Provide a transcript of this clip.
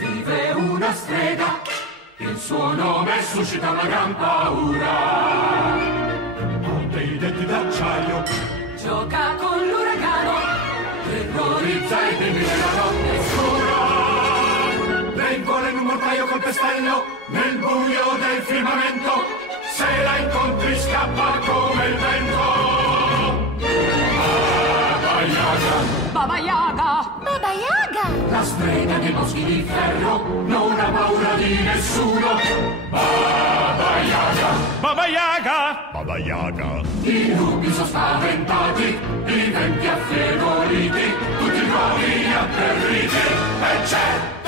vive una strega, il suo nome suscita una gran paura. Ha dei denti d'acciaio, gioca con l'uragano, terrorizza i bimbi della notte scura. Lei vuole in un mortaio col pestello, nel buio del firmamento, se la incontri scappa come il vento. Baba Yaga, Baba Yaga! Baba Yaga! la strega dei boschi di ferro, non ha paura di nessuno. Baba Yaga, Baba Yaga! Baba Yaga! i lupi sono spaventati, i venti affievoliti, tutti i luoghi atterriti, e c'è